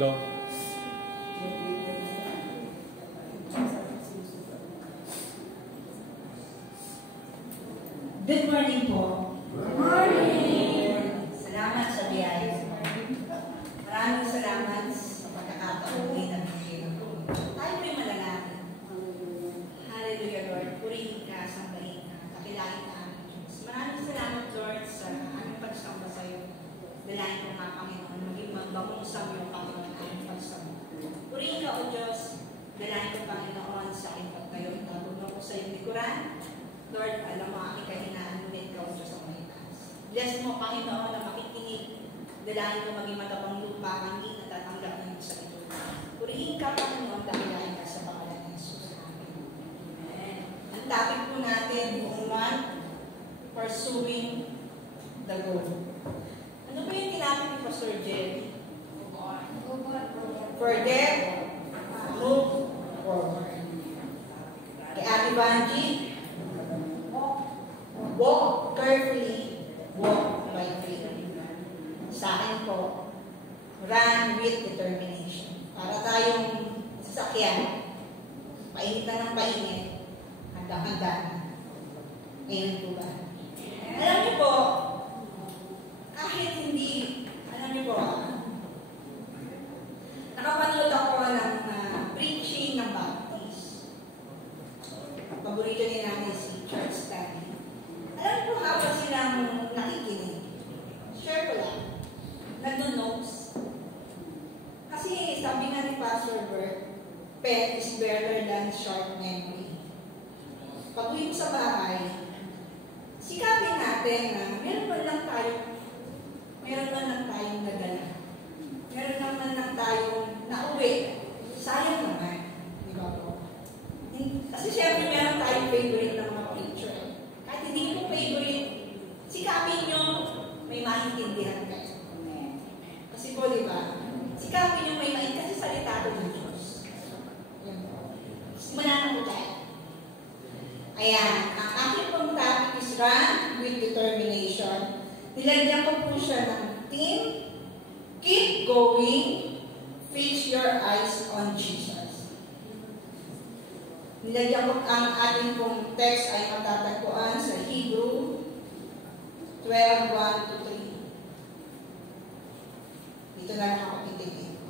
No. Good morning po. Good morning. Salamat sa biyaya. Maraming salamat sa pagkakataon na binigay ko. Tayo may manalangin. Hallelujah, Lord. Purihin ka, sambahin ka, kapilain ka aming Diyos. Maraming salamat, Lord, sa aming pagsamba sa iyo. Dalayan ko nga, Panginoon, maging magbangong sa iyo, Panginoon, aming pagsamba. Purihin ka, O Diyos. Dalayan ko, Panginoon, sa aking pagtayo. Itagulong ko sa iyong likuran. Lord, alam mo aking kahinaan, ngunit ikaw, Diyos ang mahitaas. Bless mo, Panginoon, na makikinig. Dalayan ko maging matabang lupa, hangin at tatanggap ng Diyos sa ito. Purihin ka, Panginoon, dakilain ka sa pangalan ng Jesus. Amen. Ang topic po natin, buong month, pursuing the goal. Ano ba yung tinapit ni Pastor Jerry? Forget, move forward. Kay Ate Banji, walk carefully, walk by faith. Sa akin po, run with determination. Para tayong sasakyan, painit na ng painit, handa-handa na. Ngayon po ba? Alam niyo po, kahit hindi, alam niyo po, nakapanood ako ng preaching ng Baptist. Paborito ni namin si Charles Stanley. Alam ko habang silang nakikinig, share ko lang, nagno-notes. Kasi sabi nga ni Pastor Bert, pen is better than short memory. Pag uwi mo sa bahay, sikapin natin na meron man lang tayong nadala. Meron naman lang tayong nauwi. Sayang naman. Di ba po? Kasi syempre meron tayong favorite na mga picture. Kahit hindi ko favorite, sikapin nyo, may maintindihan kayo. Kasi po, di ba? Sikapin nyo may maintindihan kasi salita ko ng Diyos. Simulan na po tayo. Ayan, ang aking pong topic is run with determination. Nilagyan ko po siya ng theme, keep going, fix your eyes on Jesus. Nilagyan ko ang ating pong text ay matatagpuan sa Hebrew 12:1-3. Dito na lang ako titigil.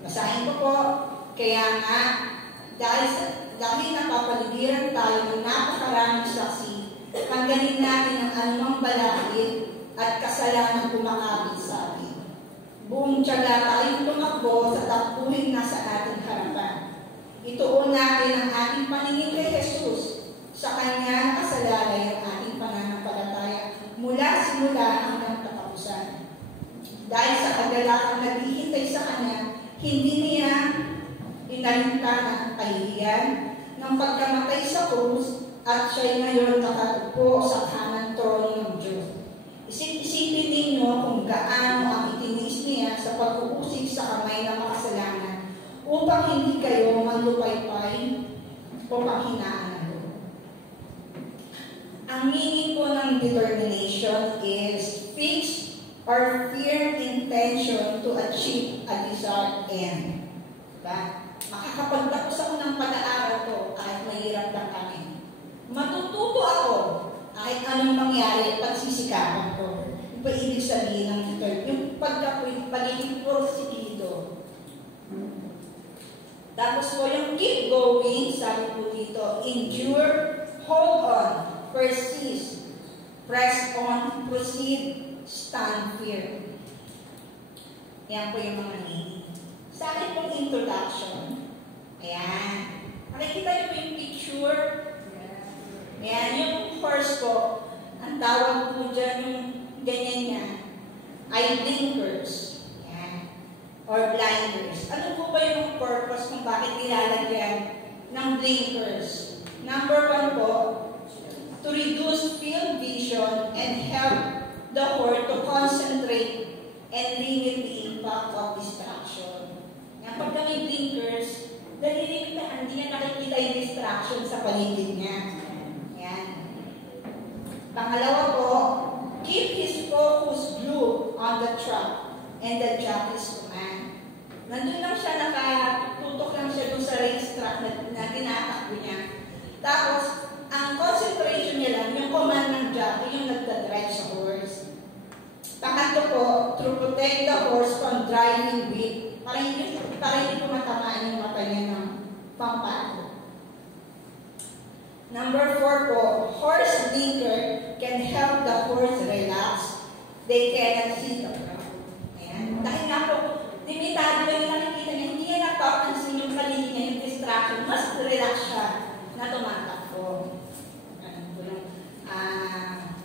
Basahin ko po, kaya nga, dahil napapaligiran tayo ng napakaraming saksi, tanggalin natin ang anumang balakid at kasalanan kumakabit sa atin. Buong tiyaga tayong tumakbo sa takbuhin na sa ating harapan. Ituon natin ang ating paningin kay Jesus. Sa Kanya nakasalalay ang ating pananampalataya mula simula hanggang katapusan. Dahil sa kagalatang naghihintay sa Kanya, hindi niya inalintan ang kahihiyan ng pagkamatay sa krus at siya'y ngayon nakatupo sa kanang trono ng Diyos. Isipin ninyo kung gaano ang itinis niya sa pag-uusig sa kamay ng makasalanan upang hindi kayo manlupaypay o panghinaan ng loob. Ang meaning po ng determination is fixed or firm intention to achieve a desired end. Diba? Makakapagtapos ako ng pag-aaral ko kahit mahirap lang kami. Matututo ako kahit anong mangyari pagsisikapan ko. Yung pa ibig sabihin ng determination, yung pagiging porsigido. Tapos po yung keep going, sabi po dito, endure, hold on, persist, press on, proceed, stand firm. Yan po yung mga meaning. Sa akin pong introduction, ayan, nakikita niyo po yung picture, ayan, yung horse po, ang tawag po dyan, yung ganyan niya, ay blinkers. Or blinders. Ano po ba yung purpose kung bakit nilalagyan ng blinkers? Number 1 po, to reduce field vision and help the horse to concentrate and limit the impact of distraction. Yan, pagka may blinkers, dali-limit na, hindi na nakikita yung distraction sa paligid niya. Yan. Pangalawa po, keep his focus glued on the track and the jockey's command. Nandun lang siya, nakatutok lang siya doon sa racetrack na tinatakbo niya. Tapos, ang concentration niya lang, yung command ng jockey, yung nagdadrive sa horse. Pangatlo po, to protect the horse from driving wind, para hindi po matamaan yung mata niya ng pampalo. Number 4 po, horse blinker can help the horse relax. They cannot see the crowd. Ayan. Dahil nga po, limitado lang yung nakikita niya, hindi niya napapansin yung paligid niya, yung distraction, mas relax siya na tumatakbo. Ano po yung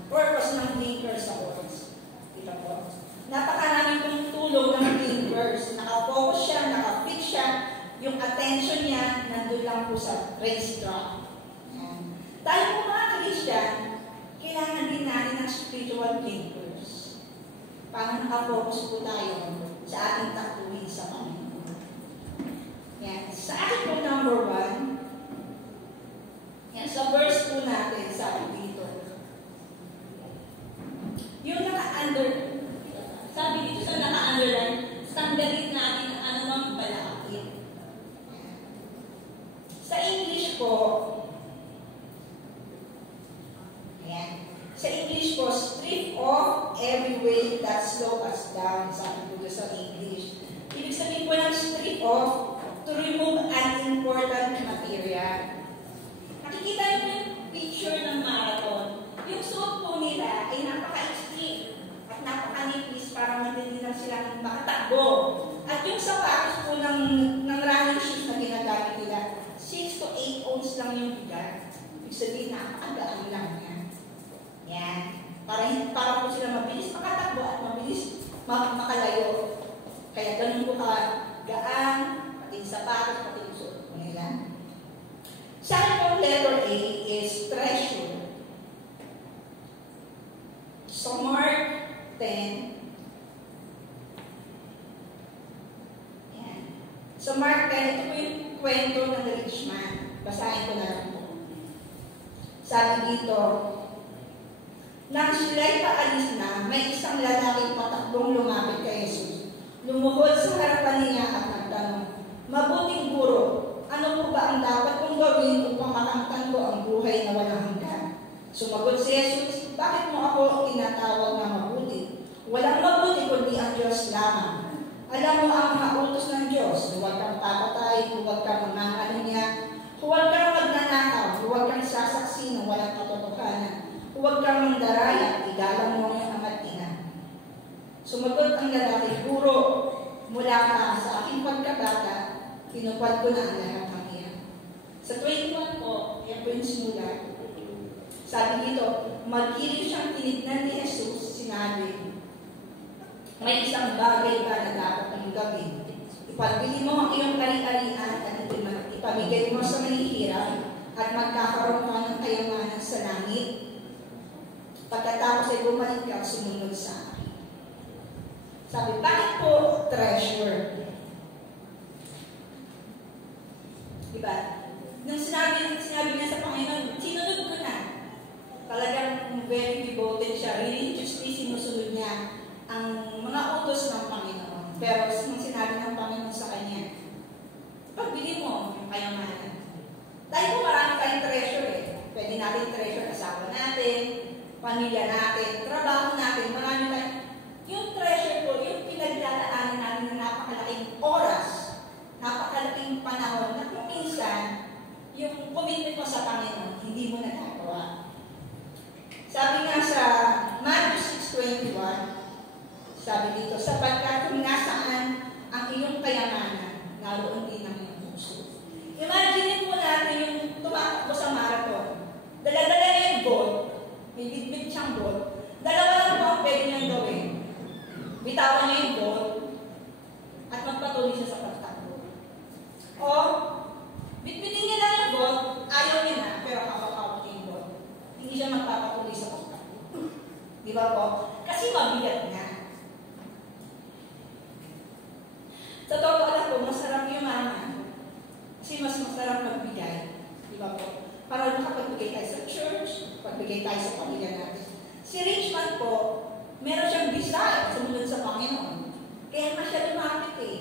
purpose ng blinker sa horse. Dito po. Napakaraming pong tulong ng blinkers. Nakafocus siya, nakafix siya, yung attention niya nandun lang po sa racetrack. Tayo po mga Christian, kailangan din natin ng spiritual blinkers para nakafocus po tayo sa ating takbuhin sa Panginoon. Yan. Sa ating po number 1, yan, sa verse 2 natin, sabi dito, yung sabi dito sa naka-underline, tanggalin natin ang anumang balakid. Sa English po, sa English po, strip off every weight that slow us down. Sabi po sa English. Ibig sabihin po ng strip off, to remove unimportant material. Nakikita niyo yung picture ng marathon. Yung suot po nila ay napaka-extreme at napaka-nipis para madali lang silang makatakbo. At yung sapatos po ng running shoes na ginagamit nila, 6 to 8 ounce lang yung bigat. Ibig sabihin, napakagaan lang yan. Yan. Para po sila mabilis makatakbo at mabilis makalayo. Kaya ganun po gaan, pati yung sapatos, pati yung suot po nila. Sa akin letter A is treasure. So Mark 10. Yan. So Mark 10, ito po yung kwento ng rich man. Basahin ko na lang po. Sabi dito, nang sila'y paalis na, may isang lalaking patakbong lumapit kay Jesus. Lumuhod sa harapan niya at nagtanong, "Mabuting guro, ano po ba ang dapat kong gawin upang makamtan ko ang buhay na walang hanggan?" Sumagot si Jesus, "Bakit mo ako tinatawag na mabuti? Walang mabuti kundi ang Diyos lamang. Alam mo ang mga utos ng Diyos, huwag kang papatay, huwag kang mangangalunya, huwag kang magnanakaw, huwag kang sasaksi ng walang katotohanan, huwag kang mandaraya, igalang mo ang ama't ina." Sumagot ang lalaki, "Guro, mula ka sa aking pagkabata, tinupad ko na ang lahat ng iyan." Sa 21 po, yan po yung simula. Sabi dito, magiliw siyang tinignan ni Jesus, sinabi, "May isang bagay ba na dapat mong gawin? Ipagbili mo ang iyong kari-arian at ipamigay mo sa mahihirap at magkakaroon mo ng kayamanan sa langit. Pagkatapos ay bumalik ka, sumunod sa akin." Sabi, bakit po treasure? Diba? Nung sinabi niya sa Panginoon, sinunod ko na. Talagang very devoted siya. Religiously sinusunod niya ang mga utos ng Panginoon. Pero nung sinabi ng Panginoon sa kanya, pagbili mo yung kayamanan. Dahil po marami tayong treasure eh. Pwede natin treasure asawa natin, pamilya natin, trabaho natin, marami tayong. Yung treasure po, yung pinaglalaanan natin na napakalaking oras, napakalaking panahon, na kung minsan, yung commitment mo sa Panginoon, hindi mo nagagawa. Sabi nga sa Matthew 6:21, sabi dito, sapagkat kung nasaan ang iyong kayamanan, naroon din ang iyong puso. Imagine mo natin yung tumakbo sa marathon. Dala-dala niya yung boat, may bitbit siyang boat. Dalawa lang po ang pwede niyang gawin. Bitawan niya yung boat at magpatuloy siya sa pagtakbo. O, bitbitin niya lang yung boat, ayaw niya na, pero hawak-hawak niya yung boat. Hindi siya magpapatuloy sa pagtakbo. Di ba po? Kasi mabigat nga. Sa totoo lang po, masarap yumaman. Kasi mas masarap magbigay. Di ba po? Para makapagbigay tayo sa church, pagbigay tayo sa pamilya natin. Si Richman po, meron siyang desire sumunod sa Panginoon. Kaya nga siya lumapit eh.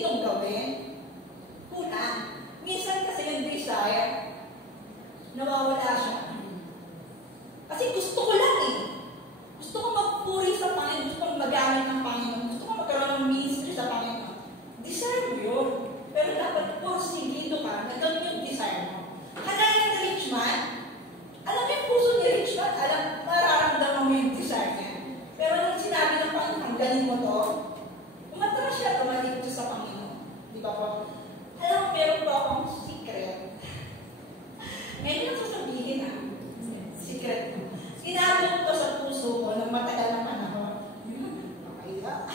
itong gawin. Kulang. Minsan kasi yung desire, nawawala siya. Kasi gusto ko lang eh. Gusto ko magpuri sa Panginoon, gusto ko magamit ng Panginoon, gusto ko magkaroon ng ministry sa Panginoon. Desire mo yun. Pero dapat porsigido ka na gawin yung desire mo. Kagaya ng rich man, alam mo yung puso ni rich man, mararamdaman mo yung desire niya. Pero nung sinabi ng Panginoon, tanggalin mo to, umatras siya, tumalik siya sa Panginoon. Di ba po? Alam mo, meron po akong secret. Ngayon lang sasabihin secret mo. Sinabi ko to sa puso ko ng matagal na panahon. Makaiba.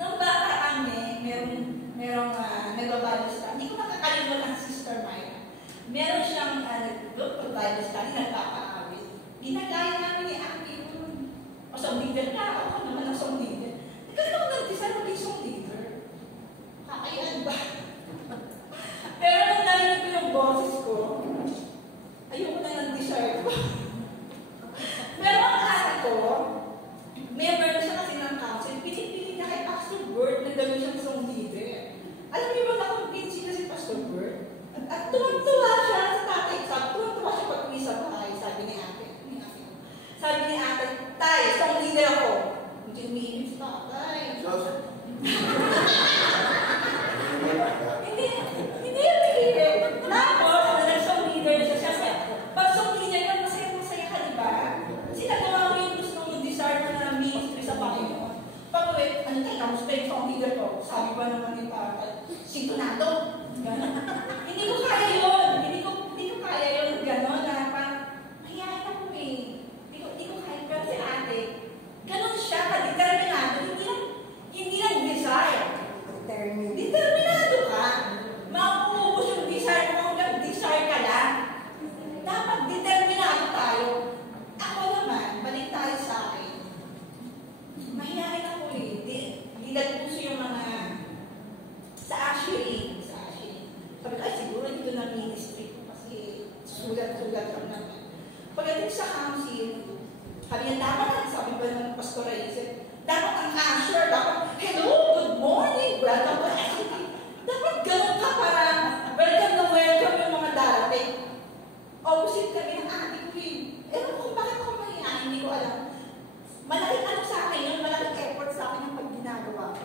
Nung bata kami, merong nag-Bible study. Hindi ko makakalimutan ang Sister Maya. Meron siyang nag-Bible study, nagpapa-awit. Ginagaya namin ni Aki yun. O song leader ka, ako naman ang song leader. Nagkaroon ako ng-design maging song leader. Kakayaan ba? Pero nung narinig ko yung boses ko, ayoko na ng desire ko. Pero ang ate ko, member na siya kasi ng council, pinipili na kay Pastor Bert na gano'n siyang song leader. Alam niyo ba na-convince siya si Pastor Bert? At tuwang-tuwa siya sa tatay. Tuwang-tuwa siya pag uwi sa bahay, sabi ni ate. Sabi ni ate, tay, song leader ako. Hindi umiinis na, tay. Hindi umiinis. Tapos, nag-song leader na siya. Pag song leader ka, masaya ka, di ba? Kasi nagawa mo yung gusto mong desire mo na ministry sa Panginoon. Pag uwi, ano tayo, kamusta yung song leader ko? Sabi ba naman ni Papa, sintonado? Hindi ko kaya yun. Hindi ko kaya yun. Ganon na, parang, mahihayin ako eh. Hindi ko kaya. Pero si ate, ganon siya, ka-determinado. Hindi lang desire. Determinado ka. Mauubos yung desire mo hanggang desire ka lang. Dapat determinado tayo. Ako naman, balik tayo sa akin. Mahihayin ako eh. Hindi nagpuso yung mga sa Ashley. Sabi ko, ay siguro dito na ministry ko kasi sulat-sulat lang naman. Pagdating sa council, sabi niya, dapat, sabi ba ng Pastor Raizel, dapat ang usher, dapat, hello, good morning, welcome to SCT. Dapat ganun ka para welcome na welcome yung mga darating. Opposite kami ng ate ko eh. Ewan ko kung bakit ako mahihain, hindi ko alam. Malaking ano sa akin yun, malaking effort sa akin yung pag ginagawa ko.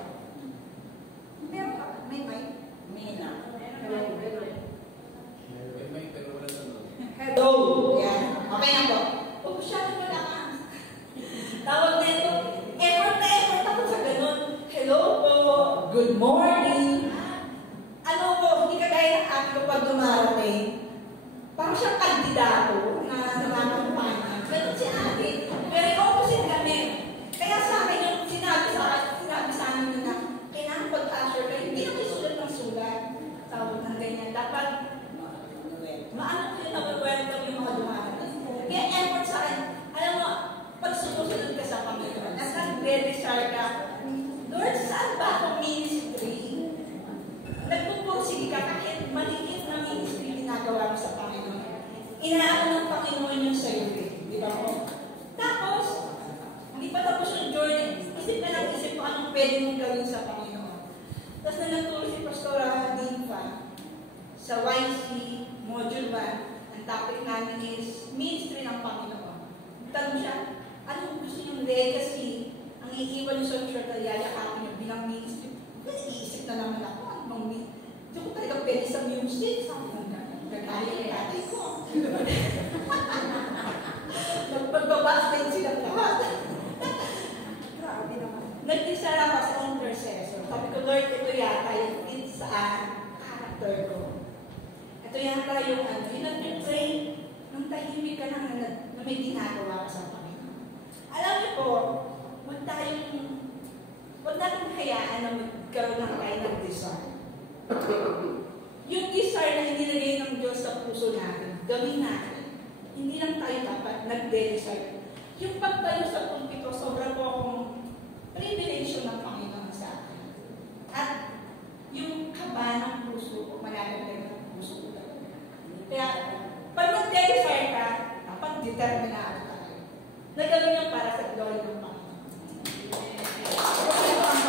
Meron ka, may na. Hello. Hello. Yan. Okay na po. Huwag masyadong malakas. Tawag na ito. Effort na effort ako sa ganun. Hello po. Good morning. Ano po, hindi kagaya ng ate ko pag dumarating. Parang siyang kandidato na namamampanya. Ganun si ate. Pero opposite kami. Kaya sa akin yung sinabi sa amin na kailangan pag-usher kayo. Hindi naman sulat ng sulat. Tawag ng ganyan. Dapat maano ko yung welcome yung mga dumarating. Kaya effort sa akin. Alam mo, pag sumusunod ka sa Panginoon, at nag-desire ka, Lord, saan ba akong ministry? Nagpupursige ka kahit maliit na ministry ginagawa mo sa Panginoon. Inaano ng Panginoon yung sa'yo eh. Di ba po? Tapos, hindi pa tapos yung journey. Isip ka lang isip mo anong pwede mong gawin sa Panginoon. Tapos na nagturo si Pastora Dinfa sa YC Module 1, ang topic namin is Ministry ng Panginoon. Tanong siya, anong gusto niyong legacy ang iiwan niyo sa church na yayakapin niyo bilang ministry? Nag-iisip na naman ako, anong ministry? Hindi ko talaga pwede sa music. Sabi ko na, nagkaya yung tatay ko. Nagpagbabastin silang lahat. Grabe naman. Nag-desire ako sa intercessor. Sabi ko, Lord, ito yata yung fit sa character ko. Ito yata yung yung nag-pray nung tahimik ka na may ginagawa ka sa Panginoon. Alam niyo po, huwag natin hayaan na magkaroon ng tayo ng desire. Yung desire na inilagay ng Diyos sa puso natin, gawin natin. Hindi lang tayo dapat nag-desire. Yung pagtayo sa pulpito, sobra po akong privilege ng Panginoon sa akin. At yung kaba ng puso ko, malalagay ng puso ko talaga. Kaya, pag nag-desire ka, dapat determinado tayo. Nagawin yung para sa glory ng Panginoon. Okay po ang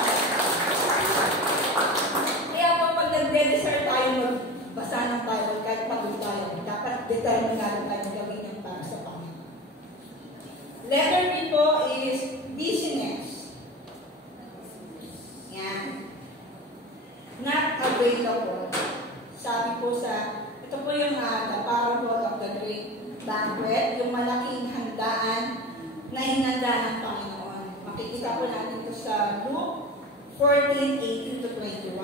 Makikita po natin ito sa Luke 14:18-21.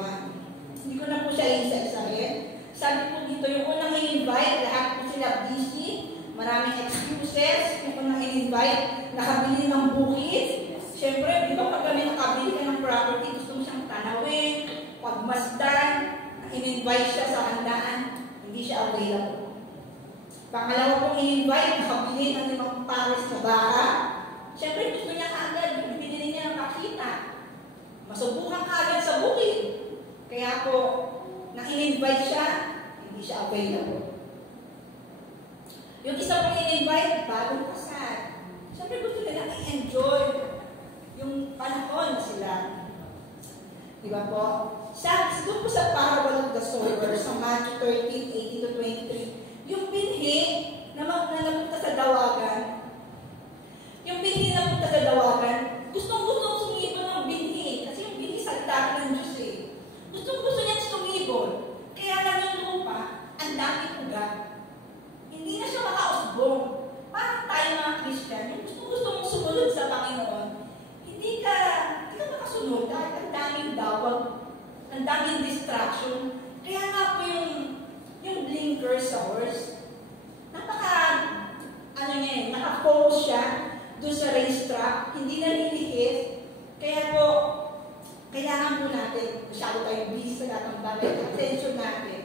Hindi ko na po siya isa-isahin. Sabi po dito, yung unang i-invite, lahat po sila busy, maraming excuses. Yung unang i-invite, nakabili ng bukid. Siyempre, di ba pag kami nakabili ka ng property, gusto mo siyang tanawin, pagmasdan, in-invite siya sa handaan, hindi siya available. Pangalawa pong in-invite, nakabili ng 5 pares na baka. Siyempre, gusto niya kaagad, binili niya ng makita. Masubukan kaagad sa bukid. Kaya po, nang in-invite siya, hindi siya available. Yung isa pong in-invite, bagong kasal. Siyempre, gusto nila i-enjoy yung panahon na sila. Di ba po? Doon po sa parable of the sower, sa Matthew 13:18-23, yung binhi na napunta sa dawagan, gustong-gustong sumibol ng binhi. Kasi yung binhi salita ng Diyos eh. Gustong-gusto niya sumibol. Kaya lang yung lupa, ang daming ugat. Hindi na siya makausbong. Parang tayo mga Christian, yung gusto mong sumunod sa Panginoon, hindi ka makasunod dahil ang daming dawag, ang daming distraction. Kaya nga po yung blinker sa horse, naka-focus siya doon sa racetrack, hindi nalilihis. Kaya po, kailangan po natin, masyado tayo busy sa lahat ng bagay, attention natin.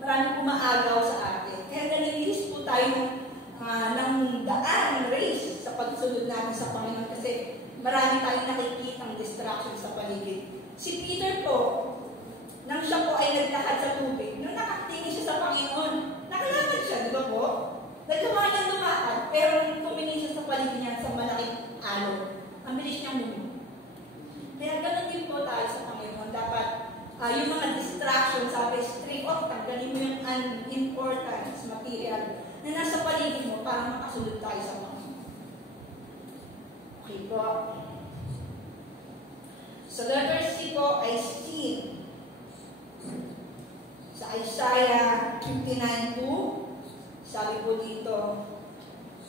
Marami pumaagaw sa atin. Kaya nalilihis po tayo ng daan, ng race sa pagsunod natin sa Panginoon kasi marami tayong nakikitang distraction sa paligid. Si Peter po, nang siya po ay naglakad sa tubig, nung nakatingin siya sa Panginoon, nakalakad siya, di ba po? Nagawa niya lumakad, pero nung tumingin siya sa paligid niya sa malaking alon, ang bilis niyang lumulong. Kaya ganun din po tayo sa Panginoon. Dapat yung mga distractions, sabi, strip off, tanggalin mo yung unimportant material na nasa paligid mo para makasunod tayo sa Panginoon. Okay po. Sa letter C po ay seed. Sa Isaiah 59:2, sabi po dito,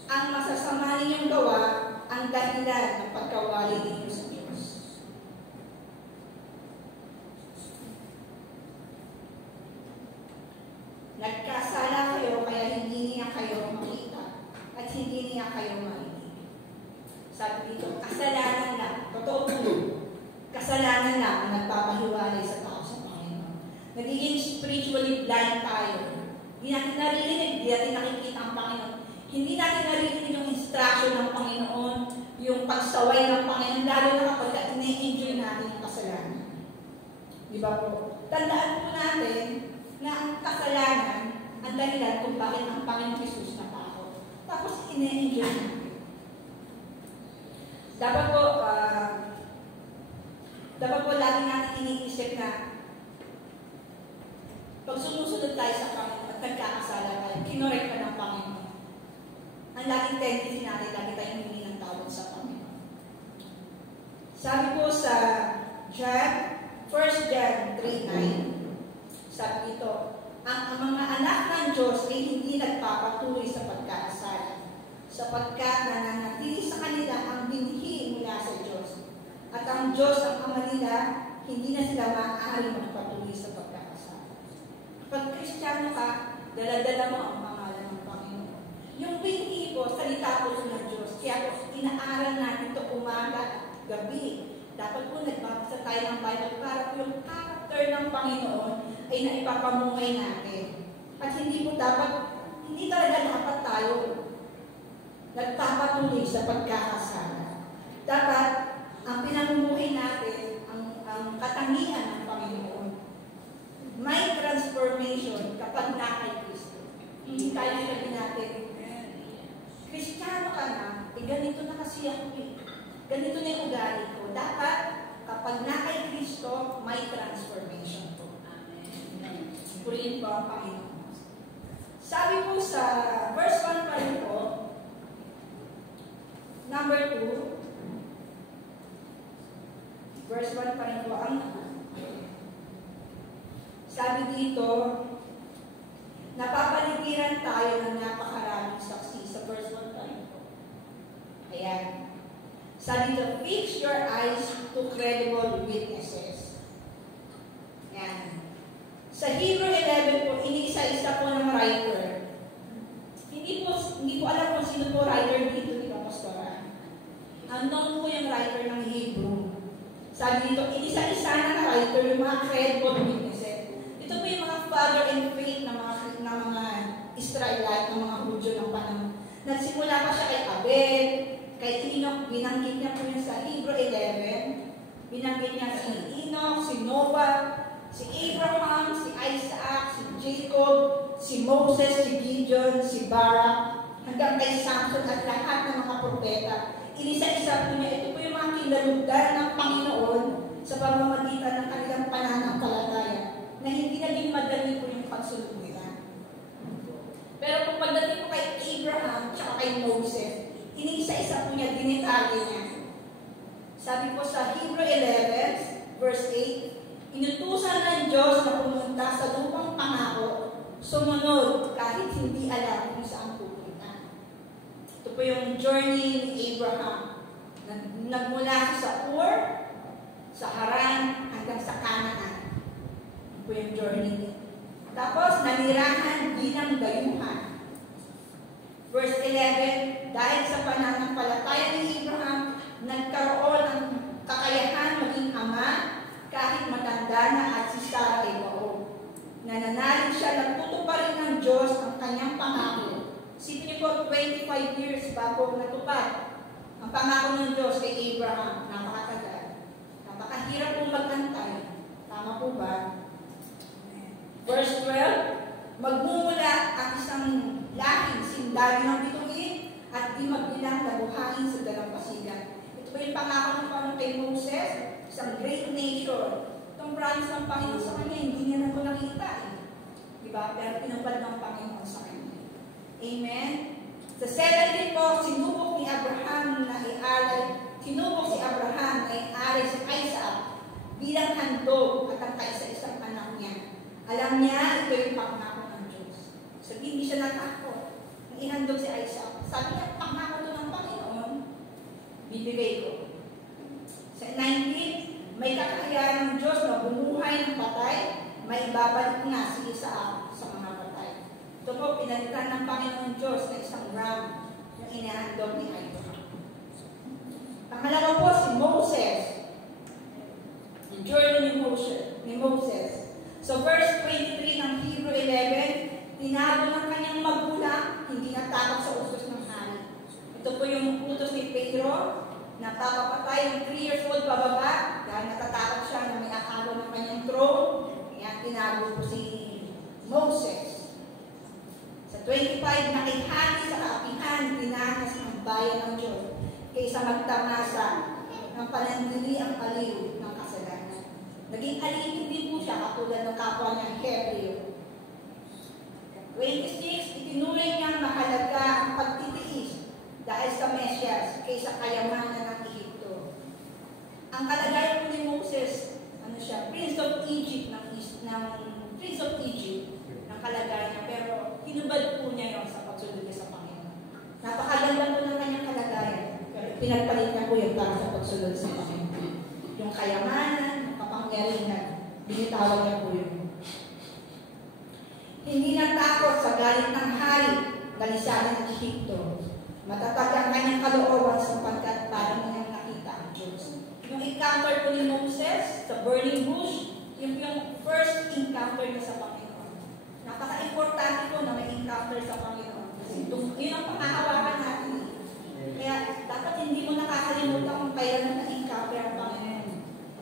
ang masasama ninyong gawa ang dahilan ng pagkawali ninyo sa Diyos. Nagkasala kayo kaya hindi niya kayo makita at hindi niya kayo marinig. Sabi dito, kasalanan lang. Totoo po. Kasalanan lang ang nagpapahiwalay sa tao sa Panginoon. Nagiging spiritually blind tayo. Hindi natin naririnig, hindi natin nakikita ang Panginoon. Hindi natin naririnig yung instruction ng Panginoon, yung pagsaway ng Panginoon, lalo na kapag ine-enjoy natin yung kasalanan. Di ba po? Tandaan po natin na ang kasalanan, ang dahilan kung bakit ang Panginoon Jesus natakot. Tapos ine-enjoy natin. Dapat po lagi natin iniisip na pag sumusunod tayo sa Panginoon at nagkakasala tayo, kinorek ka ng Panginoon. Ang laging tendency natin, lagi tayong humingi ng tawad sa Panginoon. Sabi po sa 1 John 3:9, sabi dito, ang mga anak ng Diyos ay hindi nagpapatuloy sa pagkakasala, sapagkat nananatili sa kanila ang binhi mula sa Diyos. At ang Diyos ang Ama nila, hindi na sila maaari magpatuloy sa pagkakasala. Pag Kristiyano ka, dala-dala mo ang pangalan ng Panginoon. Yung binhi po, salita po ng Diyos. Kaya po, inaaral natin ito umaga at gabi. Dapat po nagbabasa tayo ng Bible para po yung character ng Panginoon ay naipapamungay natin. At hindi talaga dapat tayo nagpapatuloy sa pagkakasala. Dapat, ang pinamumuhay natin, ang katangian ng Panginoon, may transformation kapag na kay Kristo. Hindi tayo sabi natin, Kristiyano ka na, ganito na kasi ako ganito na yung ugali ko. Dapat, kapag na kay Kristo, may transformation po. Amen. Purihin po ang Panginoon. Sabi po sa verse 1 pa rin po, number 2, verse 1 pa rin po ang sabi dito, napapaligiran tayo ng napakaraming saksi sa verse 1 pa rin po. Ayan. Sabi dito, fix your eyes to credible witnesses. Yan. Sa Hebrew 11 po, iniisa-isa po ng writer. Hindi ko alam kung sino po writer dito, di ba, Pastora? Unknown po yung writer ng Hebrew. Sabi dito, inisa-isa na writer yung mga credible witnesses. Ito po yung mga father in faith ng mga Israelite, ng mga Hudyo ng panahon. Nagsimula pa siya kay Abel, kay Enoch, binanggit niya po yun sa Hebrew 11. Binanggit niya si Enoch, si Noah, si Abraham, si Isaac, si Jacob, si Moses, si Gideon, si Barak, hanggang kay Samson at lahat ng mga propeta. Inisa-isa po niya, ito po yung mga kinalugdan ng Panginoon sa pamamagitan ng kanilang pananampalataya na hindi naging madali po yung pagsunod nila. Pero kung pagdating po kay Abraham at kay Moses, inisa-isa po niya, dinitalye niya. Sabi po sa Hebrew 11, verse 8, inutusan ng Diyos na pumunta sa lupang pangako, sumunod kahit hindi alam kung saan pupunta. Ito po yung journey ni Abraham. Nagmula sa Ur, sa Haran, hanggang sa Canaan. Ito po yung journey niya. Tapos, nanirahan bilang dayuhan. Verse 11, dahil sa pananampalataya ni Abraham, nagkaroon ng kakayahan maging ama kahit matanda na at si Sarah ay bao. Nananalig siya, nagtutuparin ng Diyos ang kanyang pangako. Isipin niyo po, 25 years bago natupad ang pangako ng Diyos kay Abraham. Napakatagal. Napakahirap pong magantay. Tama po ba? Verse 12, magmumula ang isang lahing sindali ng bituin at di magbilang na buhayin sa dalampasigan. Ito ba yung pangako ng Panginoon kay Moses? Isang great nation. Itong promise ng Panginoon sa kanya, hindi niya na ito nakita. Diba? Pero pinapad ng Panginoon sa kanya. Amen? Sa 17 po, sinubok ni Abraham na ialay, sinubok si Abraham na ialay si Isaac bilang handog at ang kaisa-isang anak niya. Alam niya, ito yung pangako ng Diyos. So, hindi siya natakot. Nang ihandog si Isaac. Sabi niya, pangako to ng Panginoon, bibigay ko. Sa 19, may kakayahan ng Diyos na bumuhay ng patay, may ibabalik nga si Isaac sa mga patay. Ito po, pinalitan ng Panginoon Diyos na isang ram yung inahandog ni Abraham. Pangalawa po, si Moses. Yung journey ni Moses. So verse 23 ng Hebrew 11, tinago ng kanyang magulang, hindi natakot sa utos ng hari. Ito po yung utos ni Pedro, na papapatay yung 3 years old pababa, dahil natatakot siya na may akalo ng kanyang throne, kaya tinago po si Moses. Sa 25, nakikhani sa kaapihan, tinanas ng bayan ng Diyos, kaysa magtamasa ng panandili ang aliw ng kasalanan. Naging alipin din po siya katulad ng kapwa niyang Hebreo. 26, itinuloy niyang mahalaga ang pagtitiis dahil sa Mesyas kaysa kayamanan ng Ehipto. Ang kalagayan po ni Moses, Prince of Egypt ng kalagayan niya, pero hinubad po niya yun sa pagsunod niya sa Panginoon. Napakaganda po ng kanyang kalagayan, pero pinagpalit niya po yun para sa pagsunod sa Panginoon. Yung kayamanan, kapangyarihan, binitawan niya po yun. Hindi natakot sa galit ng hari, galisanan ng Ehipto. Matatag ang kanyang kalooban sapagkat parang niyang nakita ang Diyos. Yung encounter po ni Moses sa burning bush, yung first encounter niya sa Panginoon. Napaka-importante po na may encounter sa Panginoon. Kasi yun ang pangahawakan natin. Kaya dapat hindi mo nakakalimutan kung kailan na-encounter ang Panginoon.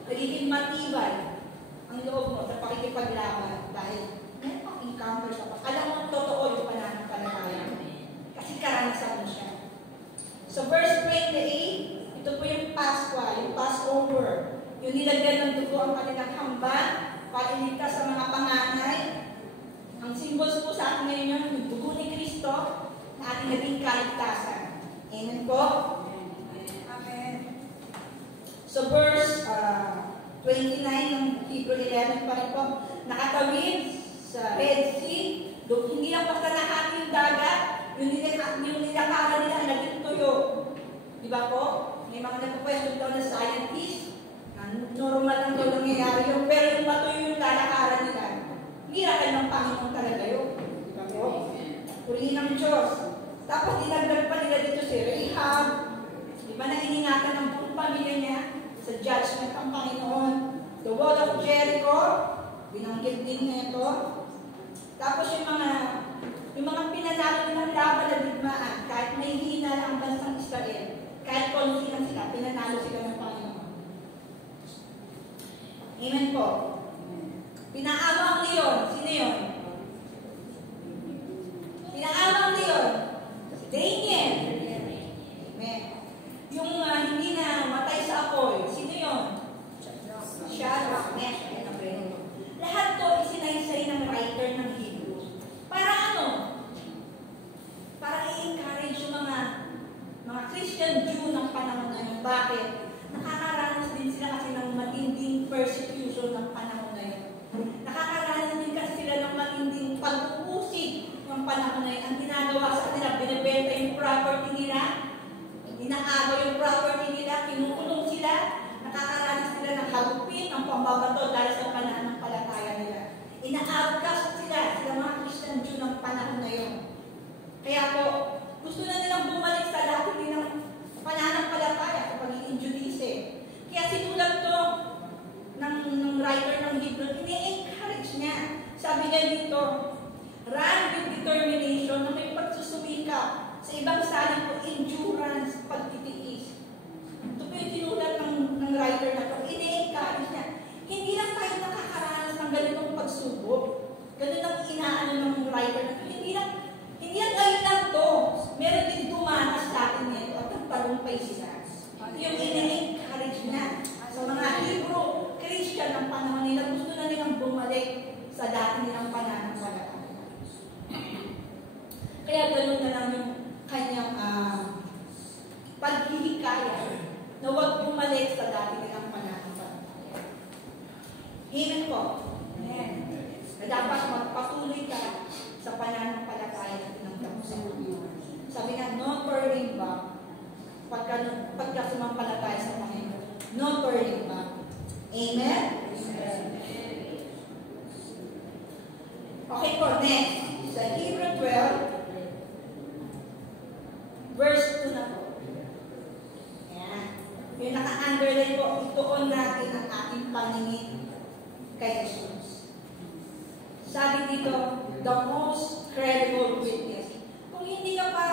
Nagiging matibay ang loob mo sa pakikipaglaban dahil may encounter sa Panginoon. Alam mo, totoo yung pananampalataya. Kasi karanasan mo siya. So verse 28, ito po yung Pasqua, yung Passover. Yung nilagyan ng dugo ang kanilang hamban, pag-iligtas sa mga panganay. Ang symbols po sa atin ngayon yun, yung dugo ni Kristo na ating naging kaligtasan. Amen po? Amen. So verse 29 ng Hebrew 11 pa rin po, nakatawid sa Red Sea, hindi lang basta nahati yung dagat, yung nilakala nila naging tuyo. Di ba po? May mga pwesto daw na scientist, normal lang daw nangyayari yun, pero yung matuyo yung lalakaran nila, miracle ng Panginoon talaga yun. Diba po? Purihin ng Diyos. Tapos dinagdag pa nila dito si Rahab. Diba na iningatan ng buong pamilya niya sa judgment ng Panginoon. The wall of Jericho, binanggit din niya ito. Tapos yung mga pinanalo nilang laban na digmaan, kahit may hina ang bansang Israel, kahit konti lang sila, pinanalo sila ng Panginoon. Amen po. Pinaawang leon, sino yun? Pinaawang leon, si Daniel. Amen. Yung hindi na matay sa apoy, sino yun? Shadrach, Meshach, and Abednego. Lahat to isinaysay ng writer ng Hebrews. Para ano? Para i-encourage yung mga Christian Jew ng panahon na yun. Bakit? Nakakaranas din sila kasi ng matinding persecution ng panahon na yun. Nakakaranas din kasi sila ng matinding pag-uusig ng panahon na yun. Ang ginagawa sa kanila, binibenta yung property nila, inaagaw yung property nila, kinukulong sila, nakakaranas sila ng hagupit, ng pambabato dahil sa pananampalataya nila. Ina-outcast sila mga Christian Jew ng panahon na yun. Kaya po, gusto na nilang bumalik sa dati nilang pananampalataya sa pagiging Judice. Kaya sinulat to ng writer ng Hebrew, ini-encourage niya. Sabi niya dito, run with determination na may pagsusumikap sa ibang salin po, endurance, pagtitiis. Ito po yung tinulat ng writer na to. Ini-encourage niya. Hindi lang tayo nakakaranas ng ganitong pagsubok. Ganun ang inaano ng writer na to. Hindi lang ngayon lang to. Meron din dumanas sa atin nito at nagtalumpay sila. Yung ini-encourage niya sa mga Hebrew Christian ng panahon nila, gusto na nilang bumalik sa dati nilang pananampalataya. Kaya ganun na lang yung kanyang paghihikaya na huwag bumalik sa dati nilang pananampalataya. Amen po. Amen. Na dapat magpatuloy ka sa pananampalataya na tinanggap sa iyo. Sabi nga, no turning back. Pagka sumampalataya sa Panginoon, no turning back. Amen? Okay po, next. Sa Hebrew 12, verse 2 na po. Ayan. Yung naka-underline po, ituon natin ang ating paningin kay Jesus. Sabi dito, the most credible witness. Kung hindi ka pa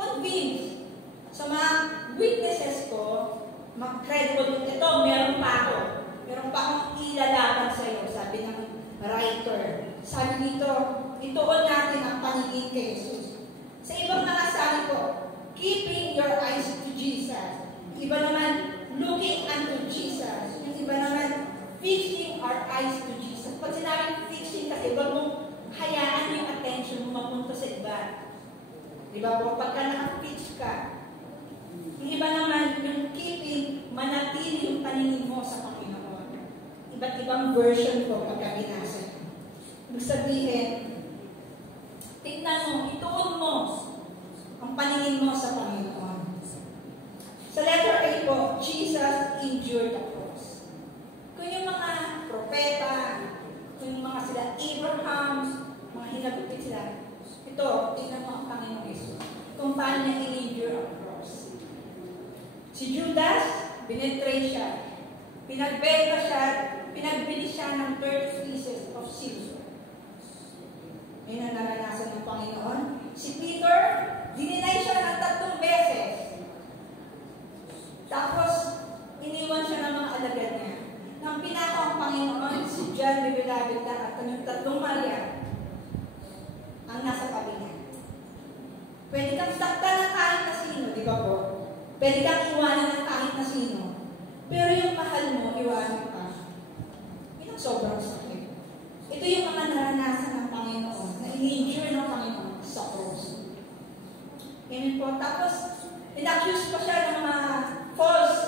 convinced sa mga witnesses ko, mag-credible, ito, meron pa ako. Meron pa akong ilalaban sa iyo, sabi ng writer. Sabi dito, ituon natin ang paningin kay Jesus. Sa ibang mga sabi ko, keeping your eyes to Jesus. Iba naman, looking unto Jesus. Yung iba naman, fixing our eyes to Jesus. Pag sinabing fixing, kasi iba mong hayaan yung attention mo mapunta sa iba. Diba po? Pagka naka-fix ka, yung iba naman, yung keeping, manatili yung paningin mo sa Panginoon. Iba't ibang version po pagka binasa. Ibig sabihin, tignan mo, ituon mo ang paningin mo sa Panginoon. Sa letter A po, Jesus endured the cross. Kung yung mga propeta, kung yung mga sila Abraham, mga hinagupit sila, ito, tignan mo ang Panginoon Jesus. Kung paano niya in-endure ang cross. Si Judas, binetray siya. Pinagbenta siya, pinagbili siya ng 30 pieces of silver. Yan ang naranasan ng Panginoon. Si Peter, dininay siya ng 3 beses. Tapos, iniwan siya ng mga alagad niya. Nang pinako ang Panginoon, si John the Beloved at yung 3 Maria ang nasa tabi niya. Pwede kang saktan ng kahit na sino, di ba po? Pwede kang iwanan ng kahit na sino. Pero yung mahal mo, iwanan ka. Yun ang sobrang sakit. Ito yung mga naranasan ng Panginoon, na in-endure ng Panginoon sa cross. Ganyan po. Tapos, in-accuse pa siya ng mga false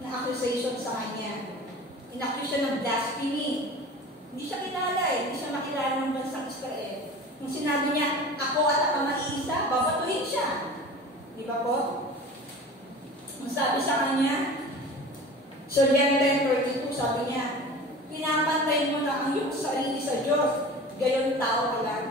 na accusation sa kanya. In-accuse siya ng blasphemy. Hindi siya kilala hindi siya makilala ng bansang Israel. Kung sinabi niya, ako at ang maiisa, babatuhin siya. Di ba po? Ang sabi sa kanya. So, John 10:32, sabi niya, pinapantay mo na ang iyong sarili sa Diyos, gayon tao ka lang.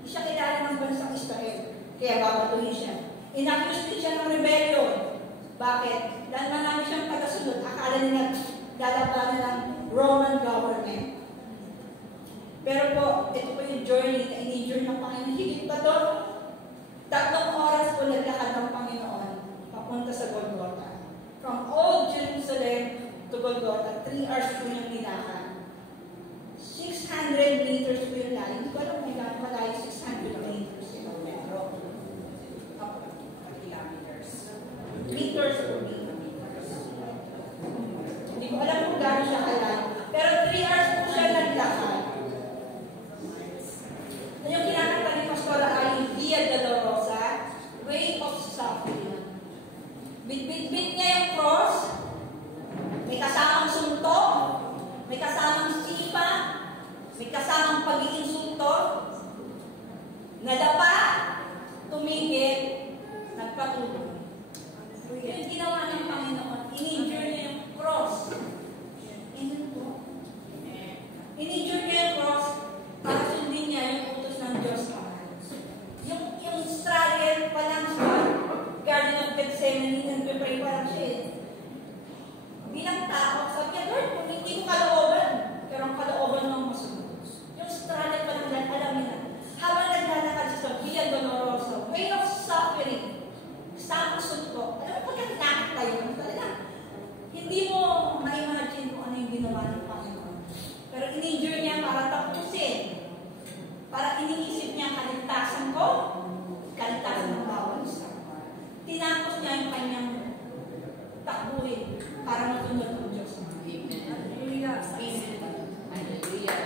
Hindi siya kilala ng bansang Israel, kaya babatuhin siya. Inaccuse din siya ng rebellion. Bakit? Dahil marami siyang tagasunod, akala nila lalabanan ng Roman government. Pero po, ito po yung journey na in-endure ng Panginoon. Higit pa to, 3 oras po naglakad ng Panginoon papunta sa Golgotha. From Old Jerusalem to Golgotha, 3 hours po yung nilakad. 600 meters po yung layo. Hindi ko alam kung gano'n malayo 600 meters. Meters po, meters. Hindi ko alam kung gano'n siya kalayo. Pero 3 hours po siya naglakad. Yung kinakanta ni Pastora ay Via Dolorosa, Way of Suffering. Bit-bit-bit niya yung cross, may kasamang suntok, may kasamang sipa, may kasamang pag-iinsulto, nadapa, tumigil, nagpatuloy. Yung ginawa ng Panginoon, in-endure niya yung cross. In-endure niya yung cross para sundin niya yung utos ng Diyos naman. Yung struggle pa lang sa Garden of Gethsemane, nag-pray pa lang siya. Bilang tao, sabi niya, Lord, kung hindi ko kalooban, pero ang kalooban ng masunod. Yung struggle pa lang dyan, alam niya. Habang naglalakad siya sa Via Dolorosa, way of suffering, sa suntok. Alam mo, pagka tinakit tayo, talaga, hindi mo ma-imagine kung ano yung ginawa ng Panginoon. Pero in-endure niya para tapusin. Para iniisip niya, kaligtasan ko, kaligtasan ng bawal isa. Tinapos niya yung kanyang takbuhin para matunod ng Diyos. Amen. Hallelujah. Amen. Hallelujah.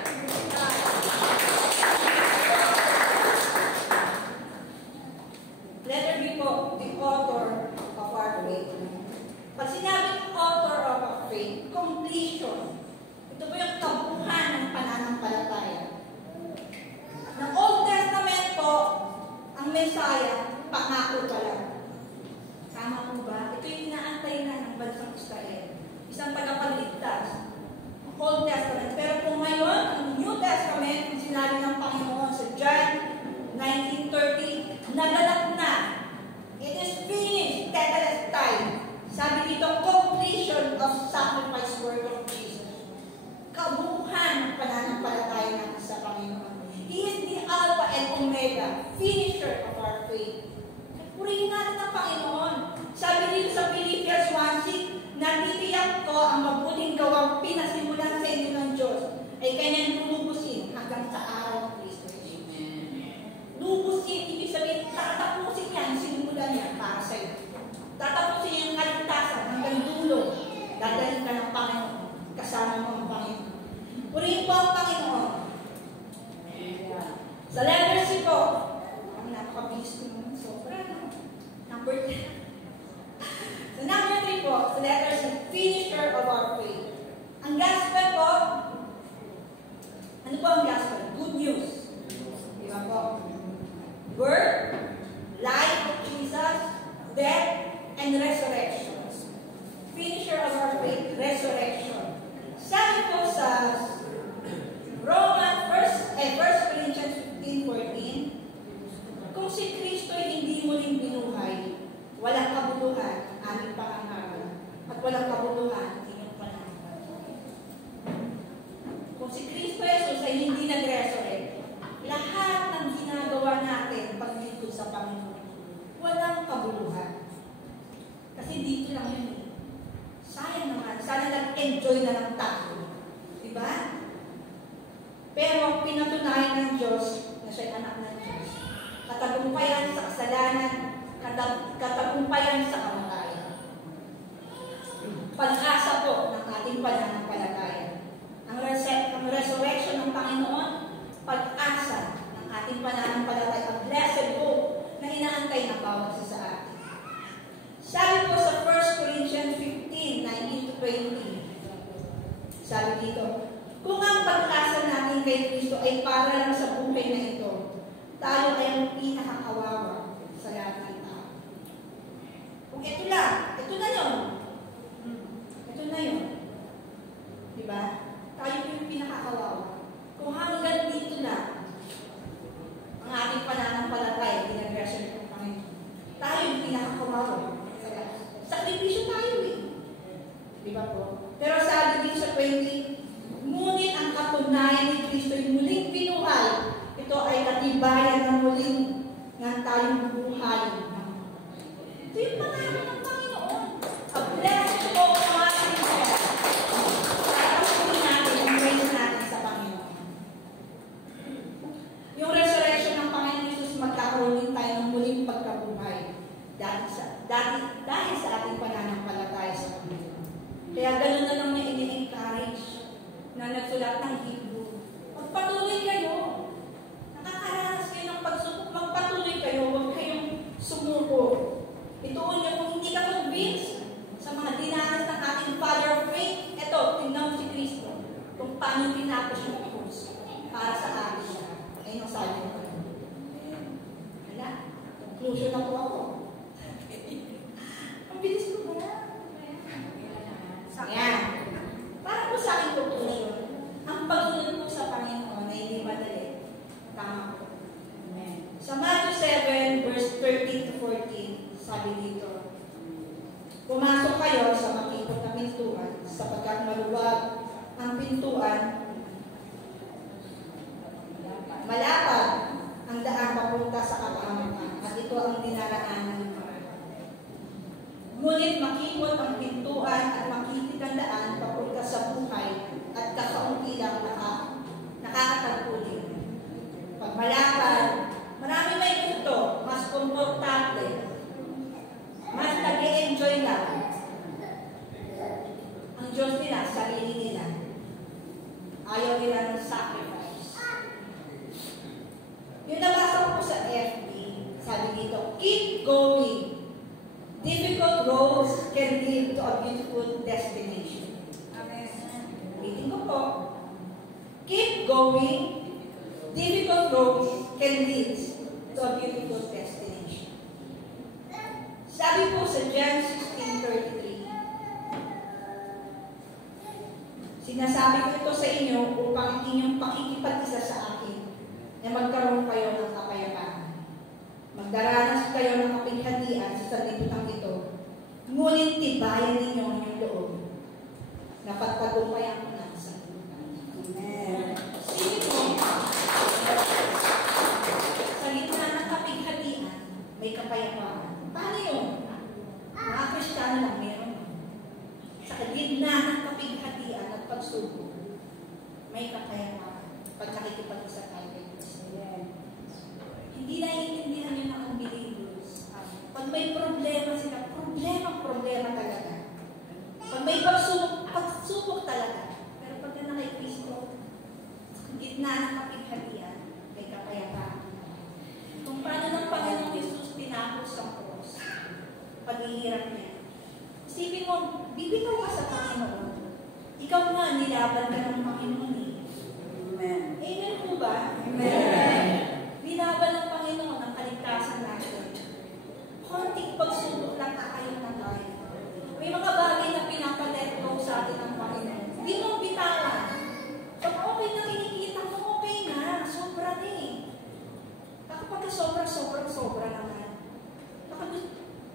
Letter B po, the author of our faith. Pag sinabing author of our faith, completion. Ito po yung kabuuan ng pananampalataya. Ng Old Testament po, ang Messiah, pangako pa lang. Tama po ba? Ito yung inaantay na ng bansang Israel. Isang tagapagligtas. Ang Old Testament. Pero kung ngayon, ang New Testament, ang sinabi ng Panginoon sa John 19:30, naganap na. It is finished. Tetelestai. Sabi dito, completion of sacrifice work of Jesus. Kabuuhan ng pananampalataya natin sa Panginoon. He is the Alpha and Omega, finisher of our faith. Purihin natin ang Panginoon. Sabi dito sa Philippians 1:6, natitiyak ko ang mabuting gawang pinasimulan sa inyo ng Diyos ay kanyang lulubusin hanggang sa araw ng Kristo. Amen. Lubusin, ibig sabihin, tatapusin niya ang sinulan niya para sa iyo. Tatapusin niya ang kaligtasan hanggang dulo. Dadalhin ka ng Panginoon. Kasama mo ang Panginoon. Purihin po ang Panginoon. Sa letter C po, ang napakabilis ko naman, sobra, no? Number 10. Sa number 3 po, sa letter C, finisher of our faith. Ang gospel po, ano po ang gospel? Good news. Di ba po? Birth, life of Jesus, death, and resurrection. Finisher of our faith, resurrection. Sabi po sa Romans 1 Corinthians 15:14, kung si Kristo ay hindi muling binuhay, walang kabuluhan ang aming pangangaral at walang kabuluhan ang inyong pananampalataya. Kung si Kristo Jesus ay hindi nag-resurrect, lahat ng ginagawa natin paglingkod sa Panginoon, walang kabuluhan. Kasi dito lang yun eh. Sayang naman, sana nag-enjoy na lang tayo. Diba? Pero pinatunayan ng Diyos na siya'y anak ng Diyos. Katagumpayan sa kasalanan, katagumpayan sa kamatayan. Pag-asa po ng ating pananampalataya. Ang resurrection ng Panginoon, pag-asa ng ating pananampalataya, ang blessed hope na inaantay ng bawat isa sa atin. Sabi po sa 1 Corinthians 15:19-20, sabi dito, kung ang pag-asa natin kay Kristo ay para lang sa buhay na ito, tayo ay ang pinakakawawa sa lahat ng tao. Kung ito lang, ito na yun. Di ba po? Pero sabi din sa 20, ngunit ang katunayan ni Kristo ay muling binuhay. Ito ay katibayan ng muling nga tayong bubuhayin. Ito yung pangalan ng Panginoon. A blessed hope natin siya. Para natin ang praise natin sa Panginoon. Yung resurrection ng Panginoon Jesus, magkakaroon din tayo ng muling pagkabuhay. Dahil sa ating pananampalataya sa Panginoon. Kaya gano'n na lang na ini-encourage na nagsulat ng Hebrew. Magpatuloy kayo. Nakakaranas kayo ng pagsubok. Magpatuloy kayo. Huwag kayong sumuko. Ituon niyo kung hindi ka convinced sa mga dinanas ng ating Father of Faith. Ito, tingnan mo si Kristo. Kung paano tinapos yung cross para sa atin siya. Ayun ang sabi ko. Wala. Conclusion na po ako. Ang bilis ko ba? Ayan. Para po sa aking conclusion, ang pagsunod po sa Panginoon ay hindi madali. Tama po. Amen. Sa Matthew 7, verse 13 to 14, sabi dito, pumasok kayo sa makipot na pintuan, sapagkat maluwag ang pintuan, malapad ang daan papunta sa kapahamakan, at ito ang dinaraanan ng mga. Ngunit makipot ang pintuan at makipit ang daan papunta sa buhay at kakaunti lang nakakatagpo din. Pag malapad, marami may gusto, mas komportable, mas nag-e-enjoy lang. Ang Diyos nila, sarili nila. Ayaw nila ng sacrifice. Yung nabasa ko sa FB, sabi dito, keep going. Difficult roads can lead to a beautiful destination. Amen. Ulitin ko po. Keep going. Difficult roads can lead to a beautiful destination. Sabi po sa John 16:33, sinasabi ko ito sa inyo upang inyong pakikipag-isa sa akin na magkaroon kayo ng kapayapaan. Magdaranas kayo ng kapighatian sa sanlibutan ito, ngunit tibayan ninyo ang inyong loob na pagtagumpayan ko na sa sanlibutan. Amen. Sino mo, sa gitna ng kapighatian, may kapayapaan. Paano yun? Mga Kristiyano lang meron. Sa gitna ng kapighatian at pagsubok, may kapayapaan. Pag nakikipag-isa tayo kay Kristo. Hindi naiintindihan yun ng unbelievers. Pag may problema sila, problema talaga. Pag may pagsubok talaga. Pero pag na kay Kristo, gitna ng kapighatian, may kapayapaan. Kung paano ng Panginoong Jesus tinapos sa cross, paghihirap niya. Isipin mo, bibitaw ka sa Panginoon. Ikaw nga, nilaban ka ng Panginoon eh. Amen. Amen po ba? Amen. Nilaban ng Panginoon ang kaligtasan natin. Konting pagsubok lang kakayo na tayo. May mga bagay na pinapalet go sa atin ng Panginoon. Hindi mo bitawan. Pag okay na kinikita mo, okay na. Sobra na eh. Kapag sobra naman.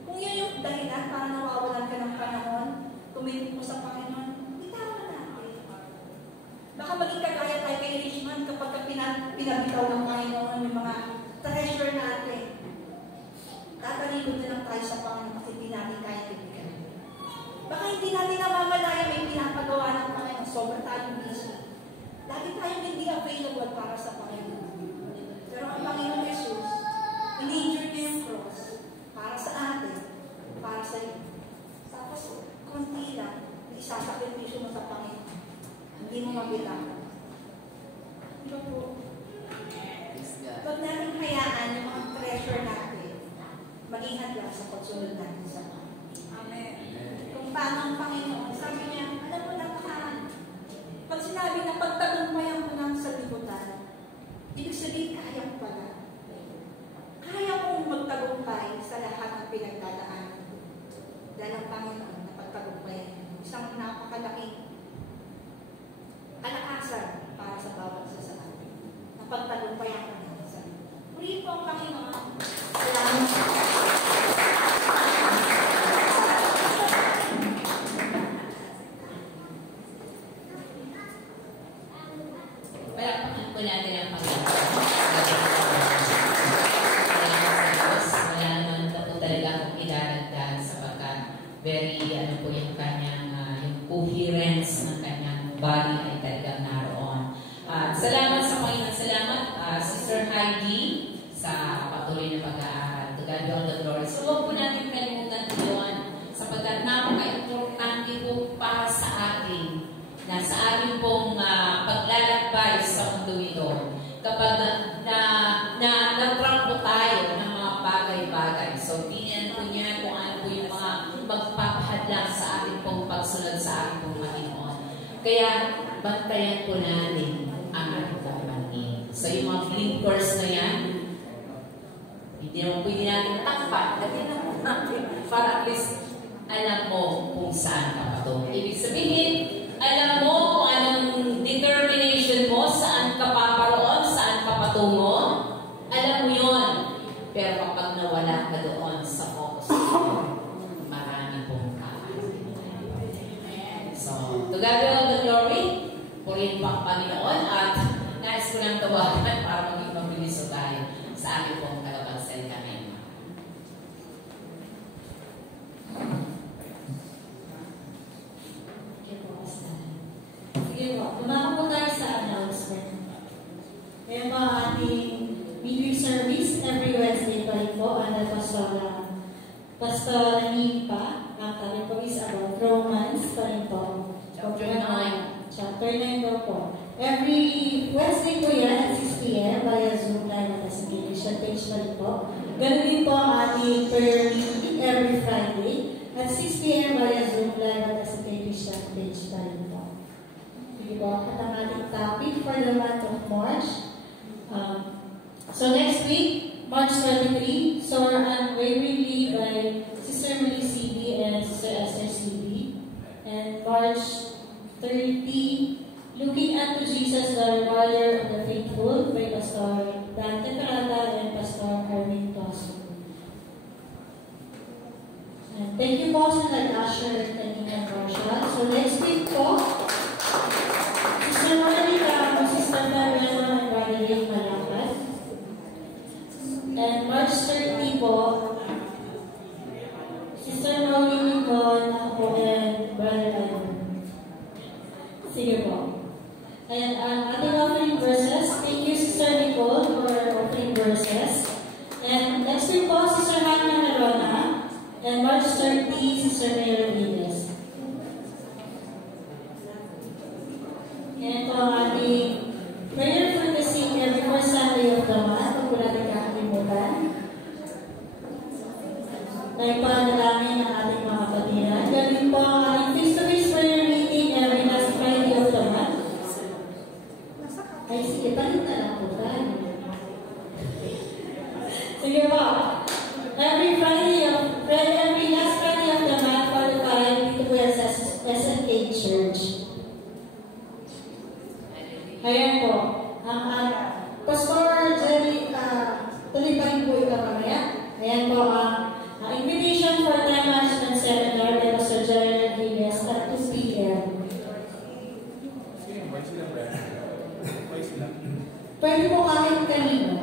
Kung yun yung dahilan para nawawalan ka ng panahon, tumingin mo sa Panginoon, bitawan natin. Baka maging kagaya tayo kay Richmond kapag pinabitaw ng Panginoon yung mga treasure natin. Tatalikod na lang tayo sa Panginoon kasi hindi natin kaya bibigyan. Baka hindi natin namamalaya may pinapagawa ng Panginoon. Sobrang tayong busy. Lagi tayong hindi available para sa Panginoon. Pero ang Panginoon Jesus, in-injure niya yung cross para sa atin, para sa iyo. Tapos, konti lang, isasakripisyo mo sa Panginoon. Hindi mo mabilang. Diba po? Huwag natin hayaan yung mga treasure natin maging hadlang sa pagsunod natin sa Panginoon. Amen. Kung paano ang Panginoon, sabi niya, alam mo na pag sinabi na pagtagumpayan ko ng sanlibutan, ibig sabihin kaya ko pala. Kaya kong magtagumpay sa lahat ng pinagdadaanan ko. Dahil ang Panginoon na pagtagumpayan, isang napakalaking kalakasan para sa bawat isa sa atin. Na pagtagumpayan ko ng sanlibutan. Purihin po ang Panginoon. Salamat. coherence ng kanyang body ay talagang naroon. Salamat sa Panginoon. Salamat, Sister Heidi, sa patuloy na pag-aaral. To God be all the glory. So, huwag po natin kalimutan yun sapagkat napaka-importante po para sa atin na sa ating pong paglalakbay sa mundo ito. Kapag na-trap po tayo ng mga bagay-bagay. So, tingnan po niya kung ano po yung mga magpapahadlang sa ating pong pagsunod sa ating pong Panginoon. Kaya, bantayan po natin ang ating pagpangin. So, yung mga blinkers na yan, hindi naman pwede natin takpan. Lagyan na po natin para at least alam mo kung saan ka patungo. Ibig sabihin, alam mo kung anong determination mo, saan ka paparoon, saan ka patungo. Alam mo yun. Pero kapag nawala ka doon sa focus mo, marami pong kakalimutan. So, to God be all the glory, purihin pa ang Panginoon at nais ko lang tawagan para maging mabilis tayo sa aking pong tagapagsalita ngayon. Sige po, tumama po tayo sa announcement. Ngayon po ang ating midweek service every Wednesday pa rin po under Pastor Nipa. Ang topic po is about Romans pa rin po. Chapter 9. Chapter 9 po. Every Wednesday po yan at 6 p.m. via Zoom live at sa Christian page pa rin po. Ganun din po ang ating prayer meeting every Friday at 6 p.m. via Zoom live at sa Christian page pa rin po. Sige po, at ang ating topic for the month of March. So next week, March 23, Soar Unwaveringly by Sister Marie C.B. and Sister Esther C.B. And March 30, Looking unto Jesus, the Warrior of the Faithful by Pastor Dante Parada and Pastor Carmen Tosso. And thank you po sa nag-usher at kanina Marshall. So next week po, Sister Monica, Sister Fabiola, and Brother Ray Malakas. And March 30 po, Sister Maureen Nicole, ako, and Brother Ivan. Sige po. And ating offering verses, thank you Sister Nicole for offering verses. And next week po, Sister Hannah Nerona. And March 30, Sister Mary Rodriguez. And po ang ating prayer for the sick every first Sunday of the month. Huwag po natin kakalimutan. Nagpanalangin ng ating mga kapatiran. Ganun po ang ating face-to-face prayer meeting every last Friday of the month. Ay, sige, palit na lang po tayo. Sige po. Every last Friday of the month, 45, dito po yan sa SNK Church. Ayan po. Pastor Jerry, tuloy pa rin po ikaw mamaya. Ayan po ang invitation for time management seminar by Pastor Jerry Rodriguez at 2 p.m. Pwede po kahit kanino.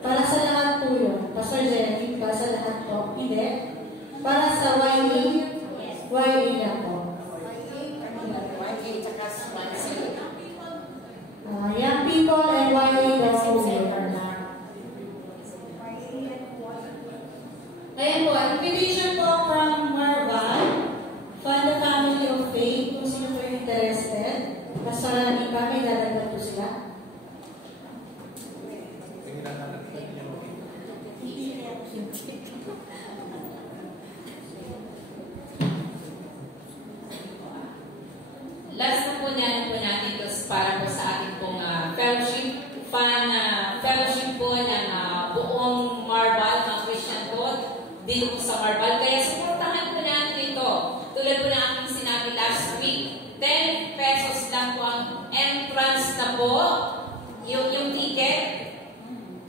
Para sa lahat po yun. Pastor Jerry, para sa lahat po. Hindi. Para sa YA. YA na po. Young people and YA daw po yun. Ayan po, invitation po from Marval, Fund the Family of Faith, kung sino po yung interested. Pastoral na iba, may dadagdag po sila. Last na po natin ito para po sa ating pong fellowship fellowship po ng buong Marval, ng Christian po, dito po sa Marval. Kaya supportahan po natin ito. Tulad po na aking sinabi last week, 10 pesos lang po ang entrance na po, yung ticket.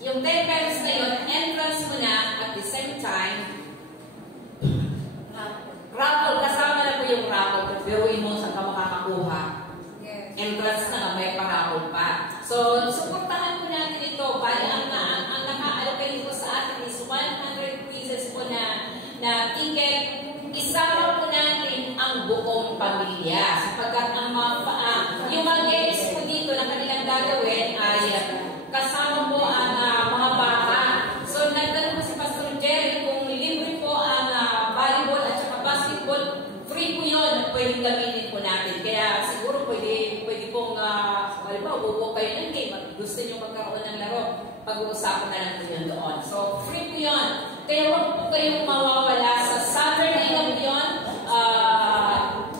Yung 10 pesos na yun, entrance mo na at the same time, raffle, kasama na po yung raffle. Biruin mo saan ka makakakuha. Entrance na may pa-raffle pa. So, supportahan po natin ito. Bali, ang naka-allocate po sa atin is 100 pieces po na ticket. Isama po natin ang buong buong pamilya. Sapagkat ang yung mga guests po dito na kanilang gagawin ay kasama po ang mga bata. So, nagtanong po si Pastor Jerry kung libre po ang volleyball at saka basketball, free po yun, pwedeng gamitin po natin. Kaya siguro pwede pong, halimbawa, bubuo kayo ng game, gusto nyo magkaroon ng laro, pag-uusapan na lang po yun doon. So, free po yun. Kaya huwag po kayong mawawala sa Saturday lang yun,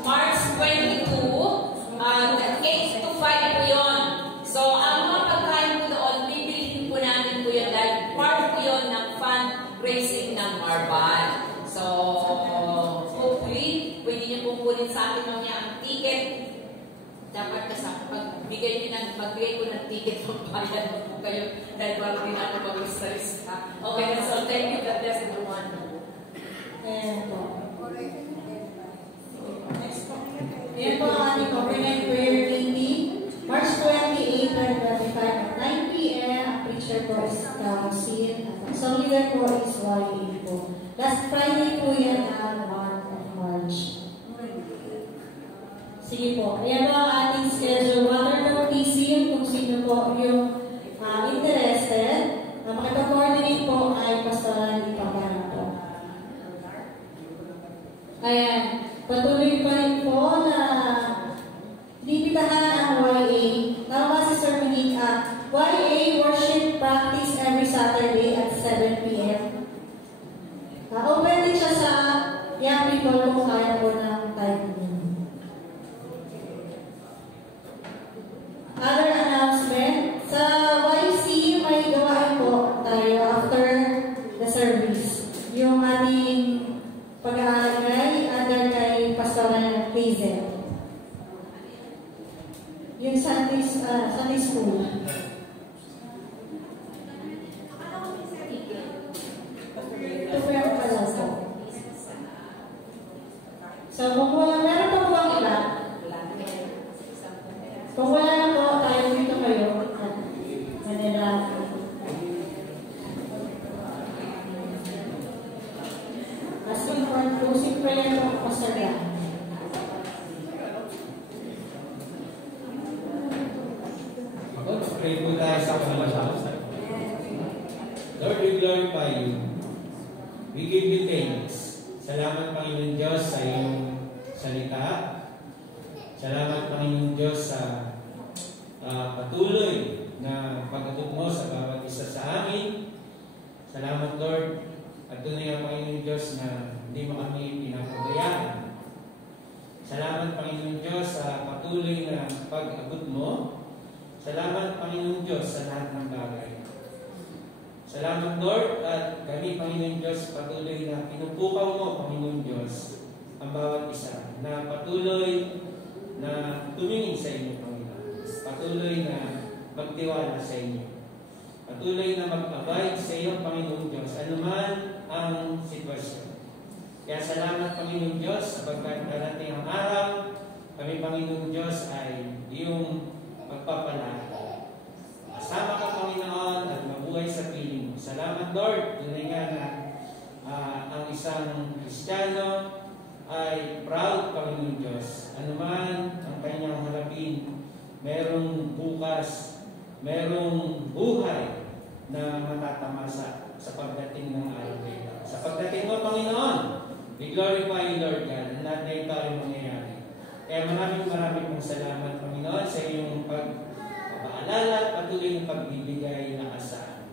March 22, 8 to 5 po yun. So, ang mga pagkain po doon, bibilihin po natin po yun dahil part po yun ng fundraising ng Marban. So, hopefully, pwede niyo po kunin sa akin mamaya ang ticket. Dapat kasama, pagbigay ko ng ticket, magbayad po kayo dahil parang din ako mag-lista. Okay, so thank you, God bless everyone. Ayan po. Ayan po ang ating overnight prayer meeting. March 28, 2025 at 9 p.m. Ang preacher po is Kausin at ang song leader po is YA po. Last Friday po yan ang 1 of March. Sige po. Ayan po ang ating schedule. Waterloo PC, kung sino po yung interested. Makipag-coordinate po ay Pastoral Ipagana po. Ayan. Patuloy pa rin po na lipitahan ang YA. Tama si Sir Monique, YA worship practice every Saturday at 7 p.m. Open din siya sa young people kung kaya po ng time niyo. Other announcement, sa YC may gawain po tayo after the service. Yung ating pag-aaral under kay Pastoral Hazel. Yung Sunday school. Ito po yung pala po. So, kung wala, meron pa po ang iba. Kung wala na po, tayo dito kayo. Manila. Asking for closing prayer po, Pastor Dan. Pray po tayo sa Panginoon. Lord, we glorify you. We give you thanks. Salamat, Panginoon Diyos, sa iyong salita. Salamat, Panginoon Diyos, sa patuloy na pag-atub mo sa bawat isa sa amin. Salamat, Lord. At tunay ang Panginoon Diyos na hindi mo kami pinapabayaan. Salamat, Panginoon Diyos, sa patuloy na pag-abot mo. Salamat, Panginoon Diyos, sa lahat ng bagay. Salamat, Lord, at kami, Panginoon Diyos, patuloy na pinupukaw mo, Panginoon Diyos, ang bawat isa, na patuloy na tumingin sa inyo, Panginoon. Patuloy na magtiwala sa inyo. Patuloy na mag-abide sa iyo, Panginoon Diyos, anuman ang sitwasyon. Kaya salamat, Panginoon Diyos, sapagkat darating ang araw, kami, Panginoon Diyos, ay iyong magpapalala. Kasama ka, Panginoon, at mabuhay sa piling mo. Salamat, Lord. Tunay nga na ang isang Kristiyano ay proud, Panginoon Diyos. Anuman ang kanyang harapin, merong bukas, merong buhay na matatamasa sa pagdating ng araw na ito. Sa pagdating mo, Panginoon, we glorify you, Lord God, at lahat na ito ay mangyayari. Kaya maraming pong salamat, Panginoon, sa iyong pagpapaalala at patuloy ng pagbibigay ng asahan.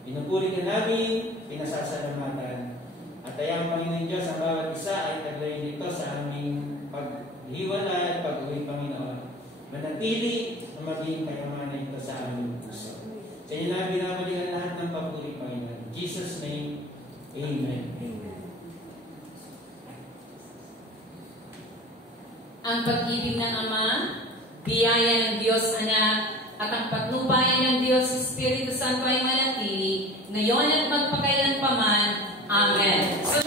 Pinupuri ka namin, pinasasalamatan. At ayang Panginoon Diyos, ang bawat isa ay taglayin nito sa aming paghiwalay at pag-uwi, Panginoon. Manatili na maging kayamanan ito sa aming puso. Sa inyo na binabalik ang lahat ng papuri, Panginoon. In Jesus' name, Amen. Ang pag-ibig ng Ama, biyaya ng Diyos Anak, at ang patnubayan ng Diyos Espiritu Santo ay manatili, ngayon at magpakailanpaman. Amen. So,